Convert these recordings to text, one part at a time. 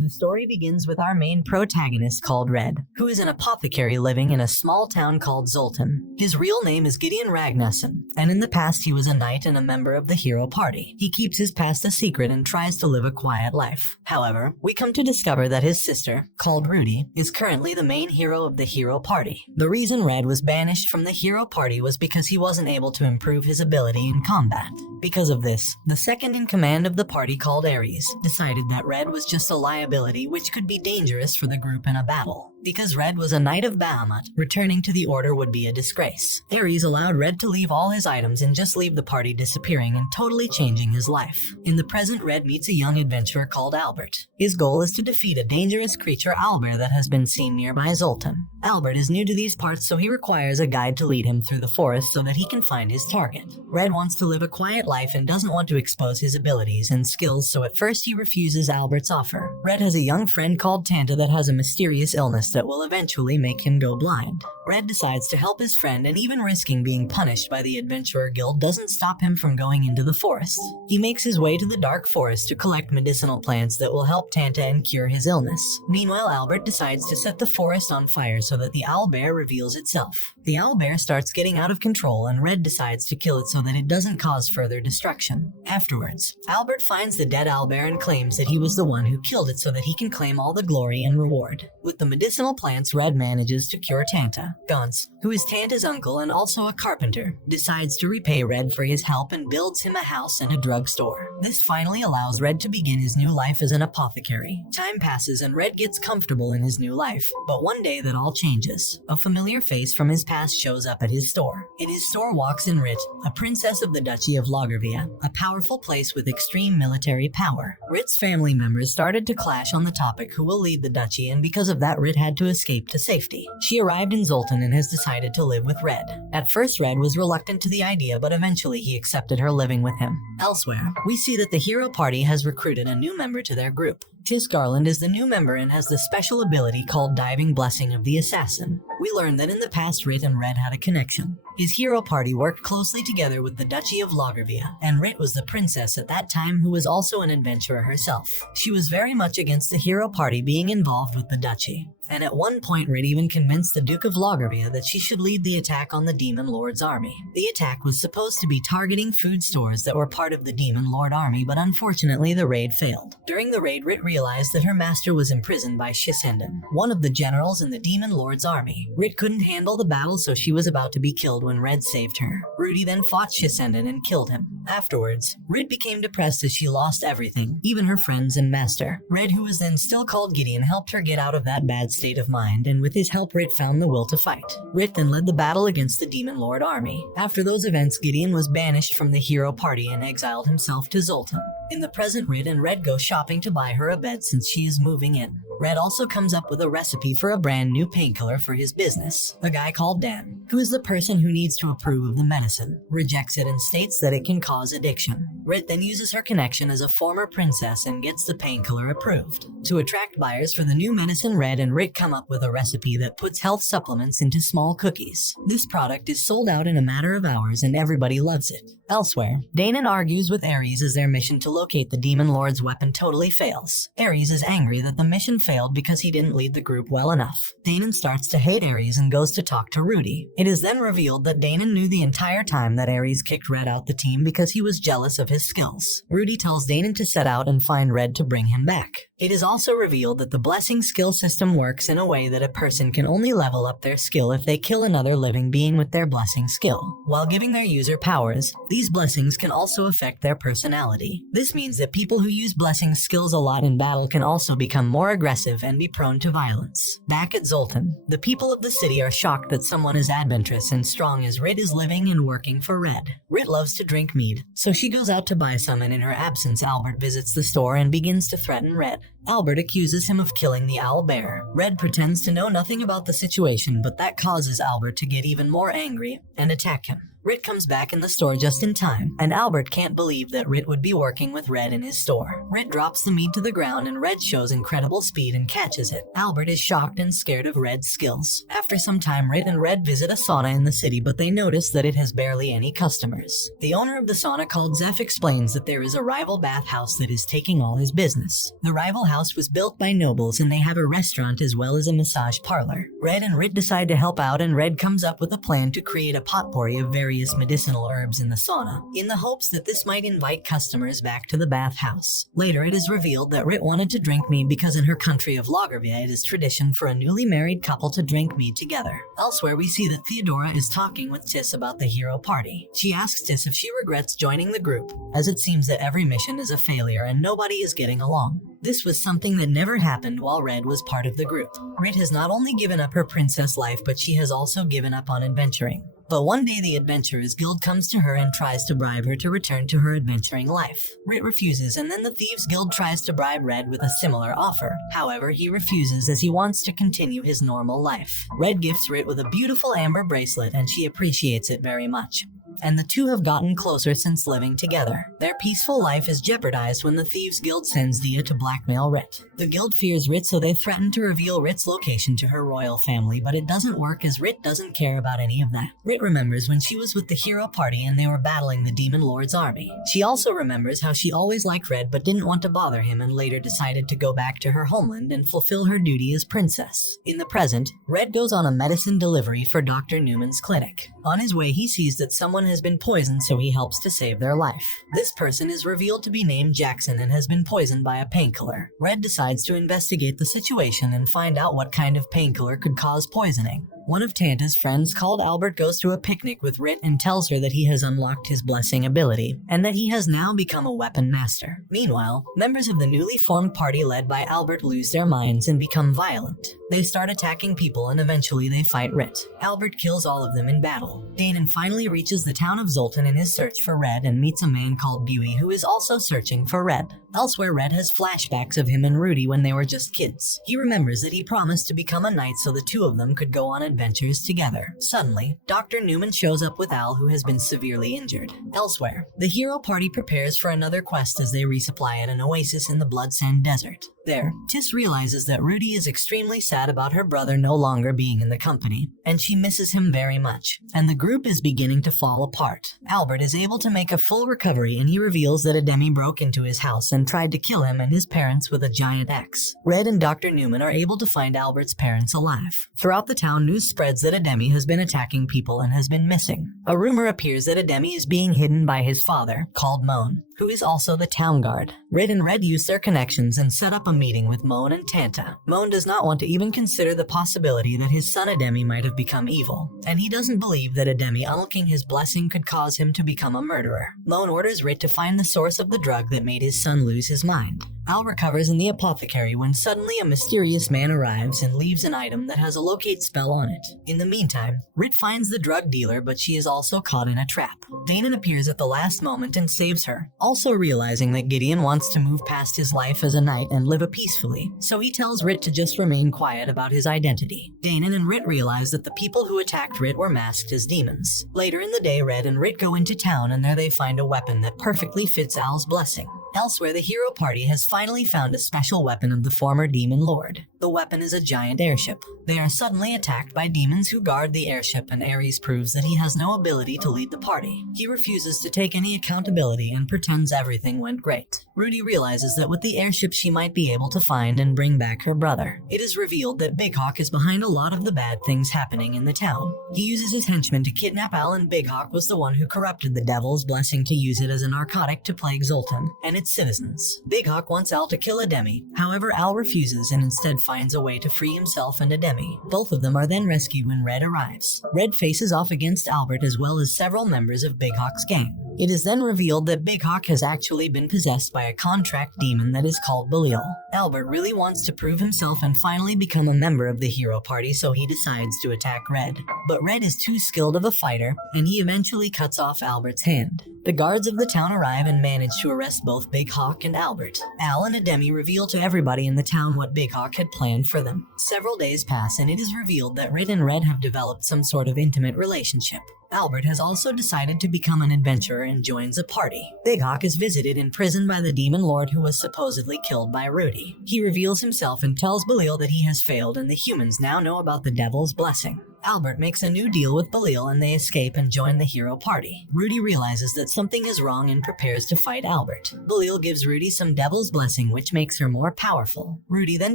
The story begins with our main protagonist called Red, who is an apothecary living in a small town called Zoltan. His real name is Gideon Ragnason, and in the past he was a knight and a member of the hero party. He keeps his past a secret and tries to live a quiet life. However, we come to discover that his sister, called Ruti, is currently the main hero of the hero party. The reason Red was banished from the hero party was because he wasn't able to improve his ability in combat. Because of this, the second in command of the party, called Ares, decided that Red was just a liability which could be dangerous for the group in a battle. Because Red was a knight of Bahamut, returning to the order would be a disgrace. Ares allowed Red to leave all his items and just leave the party, disappearing and totally changing his life. In the present, Red meets a young adventurer called Albert. His goal is to defeat a dangerous creature owlbear that has been seen nearby Zoltan. Albert is new to these parts, so he requires a guide to lead him through the forest so that he can find his target. Red wants to live a quiet life and doesn't want to expose his abilities and skills, so at first he refuses Albert's offer. Red has a young friend called Tanta that has a mysterious illness that will eventually make him go blind. Red decides to help his friend, and even risking being punished by the Adventurer Guild doesn't stop him from going into the forest. He makes his way to the dark forest to collect medicinal plants that will help Tanta and cure his illness. Meanwhile, Albert decides to set the forest on fire so that the owlbear reveals itself. The owlbear starts getting out of control, and Red decides to kill it so that it doesn't cause further destruction. Afterwards, Albert finds the dead owlbear and claims that he was the one who killed it so that he can claim all the glory and reward. With the medicinal plants, Red manages to cure Tanta. Gauntz, who is Tanta's uncle and also a carpenter, decides to repay Red for his help and builds him a house and a drugstore. This finally allows Red to begin his new life as an apothecary. Time passes and Red gets comfortable in his new life, but one day that all changes. A familiar face from his past shows up at his store. In his store walks in Rit, a princess of the Duchy of Loggervia, a powerful place with extreme military power. Rit's family members started to clash on the topic who will lead the duchy, and because of that Rit had to escape to safety. She arrived in Zoltan and has decided to live with Red. At first Red was reluctant to the idea, but eventually he accepted her living with him. Elsewhere, we see that the hero party has recruited a new member to their group. Tis Garland is the new member and has the special ability called Diving Blessing of the Assassin. We learn that in the past Rit and Red had a connection. His hero party worked closely together with the Duchy of Loggervia, and Rit was the princess at that time who was also an adventurer herself. She was very much against the hero party being involved with the duchy. And at one point Rit even convinced the Duke of Loggervia that she should lead the attack on the Demon Lord's army. The attack was supposed to be targeting food stores that were part of the Demon Lord army, but unfortunately the raid failed. During the raid, Rit realized that her master was imprisoned by Shisenden, one of the generals in the Demon Lord's army. Rit couldn't handle the battle, so she was about to be killed when Red saved her. Ruti then fought Shisenden and killed him. Afterwards, Rit became depressed as she lost everything, even her friends and master. Red, who was then still called Gideon, helped her get out of that bad state of mind, and with his help Rit found the will to fight. Rit then led the battle against the Demon Lord army. After those events, Gideon was banished from the hero party and exiled himself to Zoltan. In the present, Rit and Red go shopping to buy her a bed since she is moving in. Red also comes up with a recipe for a brand new painkiller for his business. A guy called Dan, who is the person who needs to approve of the medicine, rejects it and states that it can cause addiction. Rit then uses her connection as a former princess and gets the painkiller approved. To attract buyers for the new medicine, Red and Rit come up with a recipe that puts health supplements into small cookies. This product is sold out in a matter of hours and everybody loves it. Elsewhere, Danon argues with Ares as their mission to locate the Demon Lord's weapon totally fails. Ares is angry that the mission failed because he didn't lead the group well enough. Danon starts to hate Ares and goes to talk to Ruti. It is then revealed that Danon knew the entire time that Ares kicked Red out the team because he was jealous of his skills. Ruti tells Danon to set out and find Red to bring him back. It is also revealed that the blessing skill system works in a way that a person can only level up their skill if they kill another living being with their blessing skill. While giving their user powers, these blessings can also affect their personality. This means that people who use blessing skills a lot in battle can also become more aggressive and be prone to violence. Back at Zoltan, the people of the city are shocked that someone as adventurous and strong as Rit is living and working for Red. Rit loves to drink mead, so she goes out to buy some, and in her absence Albert visits the store and begins to threaten Red. Albert accuses him of killing the owl bear. Red pretends to know nothing about the situation, but that causes Albert to get even more angry and attack him. Rit comes back in the store just in time, and Albert can't believe that Rit would be working with Red in his store. Rit drops the mead to the ground and Red shows incredible speed and catches it. Albert is shocked and scared of Red's skills. After some time, Rit and Red visit a sauna in the city, but they notice that it has barely any customers. The owner of the sauna, called Zeph, explains that there is a rival bathhouse that is taking all his business. The rival house was built by nobles and they have a restaurant as well as a massage parlor. Red and Rit decide to help out, and Red comes up with a plan to create a potpourri of various medicinal herbs in the sauna, in the hopes that this might invite customers back to the bathhouse. Later, it is revealed that Rit wanted to drink mead because in her country of Lagervia it is tradition for a newly married couple to drink mead together. Elsewhere, we see that Theodora is talking with Tis about the hero party. She asks Tis if she regrets joining the group, as it seems that every mission is a failure and nobody is getting along. This was something that never happened while Red was part of the group. Rit has not only given up her princess life, but she has also given up on adventuring. But one day the Adventurers Guild comes to her and tries to bribe her to return to her adventuring life. Rit refuses, and then the Thieves Guild tries to bribe Red with a similar offer. However, he refuses as he wants to continue his normal life. Red gifts Rit with a beautiful amber bracelet and she appreciates it very much. And the two have gotten closer since living together. Their peaceful life is jeopardized when the Thieves Guild sends Dia to blackmail Rit. The guild fears Rit, so they threaten to reveal Rit's location to her royal family, but it doesn't work as Rit doesn't care about any of that. Rit remembers when she was with the hero party and they were battling the Demon Lord's army. She also remembers how she always liked Red but didn't want to bother him, and later decided to go back to her homeland and fulfill her duty as princess. In the present, Red goes on a medicine delivery for Dr. Newman's clinic. On his way, he sees that someone has been poisoned, so he helps to save their life. This person is revealed to be named Jackson and has been poisoned by a painkiller. Red decides to investigate the situation and find out what kind of painkiller could cause poisoning. One of Tanta's friends, called Albert, goes to a picnic with Rit and tells her that he has unlocked his blessing ability, and that he has now become a weapon master. Meanwhile, members of the newly formed party led by Albert lose their minds and become violent. They start attacking people and eventually they fight Rit. Albert kills all of them in battle. Danon finally reaches the town of Zoltan in his search for Red and meets a man called Buey who is also searching for Red. Elsewhere, Red has flashbacks of him and Ruti when they were just kids. He remembers that he promised to become a knight so the two of them could go on adventures together. Suddenly, Dr. Newman shows up with Al, who has been severely injured. Elsewhere, the hero party prepares for another quest as they resupply at an oasis in the Bloodsand Desert. There, Tis realizes that Ruti is extremely sad about her brother no longer being in the company, and she misses him very much, and the group is beginning to fall apart. Albert is able to make a full recovery and he reveals that a demi broke into his house and tried to kill him and his parents with a giant axe. Red and Dr. Newman are able to find Albert's parents alive. Throughout the town, news spreads that a demi has been attacking people and has been missing. A rumor appears that a demi is being hidden by his father, called Moan, who is also the town guard. Rit and Red use their connections and set up a meeting with Moan and Tanta. Moan does not want to even consider the possibility that his son Ademi might have become evil, and he doesn't believe that Ademi unlocking his blessing could cause him to become a murderer. Moan orders Rit to find the source of the drug that made his son lose his mind. Al recovers in the apothecary when suddenly a mysterious man arrives and leaves an item that has a locate spell on it. In the meantime, Rit finds the drug dealer, but she is also caught in a trap. Danon appears at the last moment and saves her, also realizing that Gideon wants to move past his life as a knight and live peacefully, so he tells Rit to just remain quiet about his identity. Danon and Rit realize that the people who attacked Rit were masked as demons. Later in the day, Red and Rit go into town and there they find a weapon that perfectly fits Al's blessing. Elsewhere, the hero party has finally found a special weapon of the former demon lord. The weapon is a giant airship. They are suddenly attacked by demons who guard the airship, and Ares proves that he has no ability to lead the party. He refuses to take any accountability and pretends everything went great. Ruti realizes that with the airship she might be able to find and bring back her brother. It is revealed that Big Hawk is behind a lot of the bad things happening in the town. He uses his henchmen to kidnap Al, and Big Hawk was the one who corrupted the devil's blessing to use it as a narcotic to plague Zoltan and its citizens. Big Hawk wants Al to kill Ademi. However, Al refuses and instead finds a way to free himself and Ademi. Both of them are then rescued when Red arrives. Red faces off against Albert as well as several members of Big Hawk's gang. It is then revealed that Big Hawk has actually been possessed by a contract demon that is called Belial. Albert really wants to prove himself and finally become a member of the hero party, so he decides to attack Red. But Red is too skilled of a fighter, and he eventually cuts off Albert's hand. The guards of the town arrive and manage to arrest both with Big Hawk and Albert. Al and Ademi reveal to everybody in the town what Big Hawk had planned for them. Several days pass and it is revealed that Rit and Red have developed some sort of intimate relationship. Albert has also decided to become an adventurer and joins a party. Big Hawk is visited in prison by the demon lord who was supposedly killed by Ruti. He reveals himself and tells Belial that he has failed and the humans now know about the devil's blessing. Albert makes a new deal with Belial and they escape and join the hero party. Ruti realizes that something is wrong and prepares to fight Albert. Belial gives Ruti some devil's blessing which makes her more powerful. Ruti then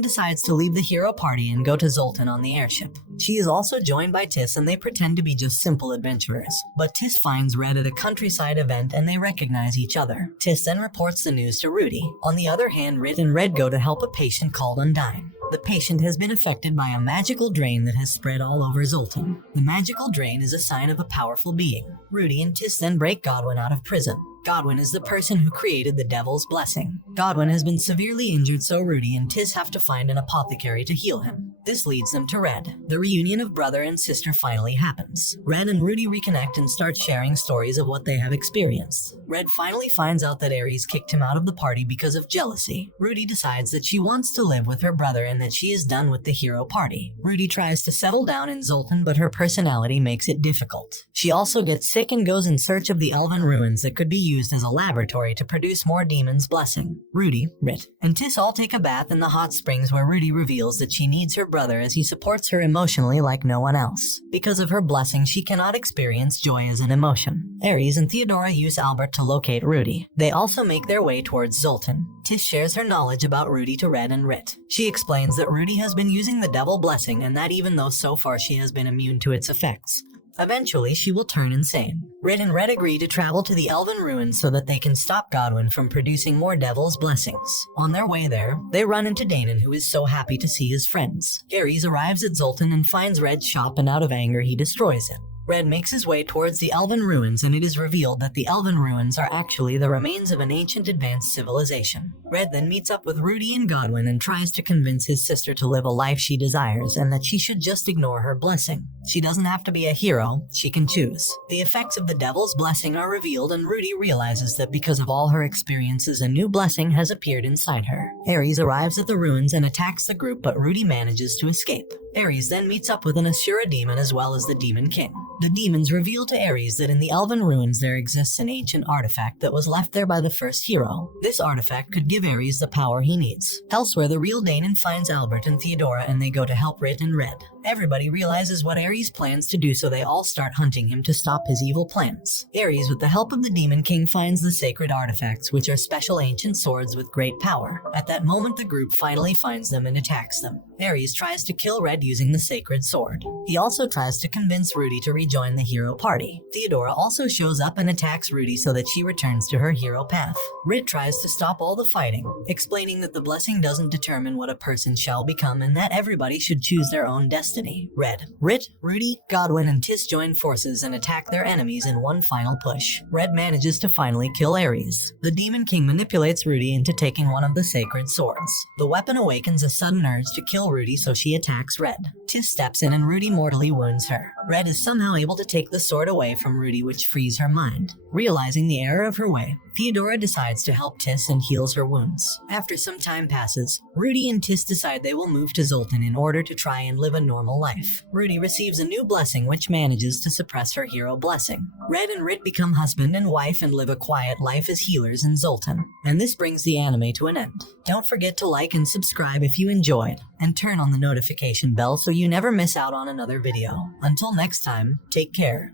decides to leave the hero party and go to Zoltan on the airship. She is also joined by Tis and they pretend to be just simple adventurers. But Tis finds Red at a countryside event and they recognize each other. Tis then reports the news to Ruti. On the other hand, Rit and Red go to help a patient called Undyne. The patient has been affected by a magical drain that has spread all over Zoltan. The magical drain is a sign of a powerful being. Ruti and Tis then break Godwin out of prison. Godwin is the person who created the devil's blessing. Godwin has been severely injured, so Ruti and Tis have to find an apothecary to heal him. This leads them to Red. The reunion of brother and sister finally happens. Red and Ruti reconnect and start sharing stories of what they have experienced. Red finally finds out that Ares kicked him out of the party because of jealousy. Ruti decides that she wants to live with her brother and that she is done with the hero party. Ruti tries to settle down in Zoltan, but her personality makes it difficult. She also gets sick and goes in search of the elven ruins that could be used as a laboratory to produce more demons' blessing. Ruti, Rit, and Tis all take a bath in the hot springs where Ruti reveals that she needs her brother as he supports her emotionally like no one else. Because of her blessing, she cannot experience joy as an emotion. Ares and Theodora use Albert to locate Ruti. They also make their way towards Zoltan. Tis shares her knowledge about Ruti to Red and Rit. She explains that Ruti has been using the devil blessing and that even though so far she has been immune to its effects, eventually she will turn insane. Rit and Red agree to travel to the elven ruins so that they can stop Godwin from producing more devil's blessings. On their way there, they run into Danon, who is so happy to see his friends. Ares arrives at Zoltan and finds Red's shop, and out of anger he destroys it. Red makes his way towards the elven ruins and it is revealed that the elven ruins are actually the remains of an ancient advanced civilization. Red then meets up with Ruti and Godwin and tries to convince his sister to live a life she desires and that she should just ignore her blessing. She doesn't have to be a hero, she can choose. The effects of the devil's blessing are revealed and Ruti realizes that because of all her experiences, a new blessing has appeared inside her. Ares arrives at the ruins and attacks the group, but Ruti manages to escape. Ares then meets up with an Asura demon as well as the Demon King. The demons reveal to Ares that in the elven ruins there exists an ancient artifact that was left there by the first hero. This artifact could give Ares the power he needs. Elsewhere, the real Danon finds Albert and Theodora and they go to help Rit and Red. Everybody realizes what Ares plans to do, so they all start hunting him to stop his evil plans. Ares, with the help of the Demon King, finds the sacred artifacts, which are special ancient swords with great power. At that moment, the group finally finds them and attacks them. Ares tries to kill Red using the sacred sword. He also tries to convince Ruti to rejoin the hero party. Theodora also shows up and attacks Ruti so that she returns to her hero path. Rit tries to stop all the fighting, explaining that the blessing doesn't determine what a person shall become and that everybody should choose their own destiny. Red, Rit, Ruti, Godwin, and Tis join forces and attack their enemies in one final push. Red manages to finally kill Ares. The Demon King manipulates Ruti into taking one of the sacred swords. The weapon awakens a sudden urge to kill Ruti, so she attacks Red. Tis steps in and Ruti mortally wounds her. Red is somehow able to take the sword away from Ruti, which frees her mind. Realizing the error of her way, Theodora decides to help Tis and heals her wounds. After some time passes, Ruti and Tis decide they will move to Zoltan in order to try and live a normal life. Ruti receives a new blessing which manages to suppress her hero blessing. Red and Rit become husband and wife and live a quiet life as healers in Zoltan. And this brings the anime to an end. Don't forget to like and subscribe if you enjoyed, and turn on the notification bell so you never miss out on another video. Until next time, take care.